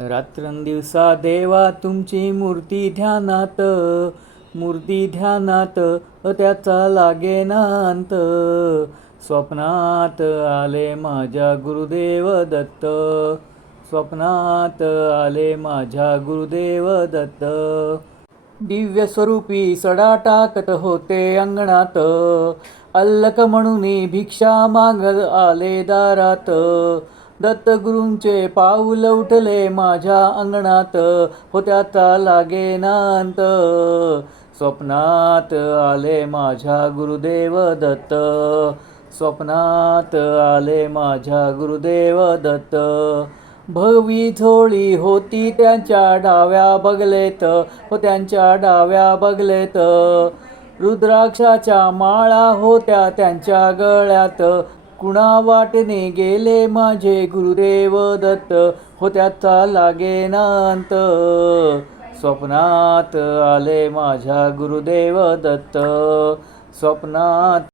रात्रंदिवसा देवा तुमची मूर्ती ध्यानात त्याचा लागेना अंत. स्वप्नात आले माझ्या गुरुदेव दत्त, स्वप्नात आले माझ्या गुरुदेव दत्त. दिव्य स्वरूपी सडा टाकत होते अंगणात, अल्लक म्हणून भिक्षा माग आले दारात. दत्तगुरूंचे पाऊल उठले माझ्या अंगणात, हो त्याचा लागेना अंत. स्वप्नात आले माझ्या गुरुदेव दत्त, स्वप्नात आले माझ्या गुरुदेव दत्त. भगवी झोळी होती त्यांच्या डाव्या बगलेत, हो त्यांच्या डाव्या बगलेत. रुद्राक्षाच्या माळा होत्या त्यांच्या गळ्यात, कुणा वाटेने गेले माझे गुरुदेव दत्त, हो त्याचा लागेना अंत. स्वप्नात आले माझ्या गुरुदेव दत्त, स्वप्नात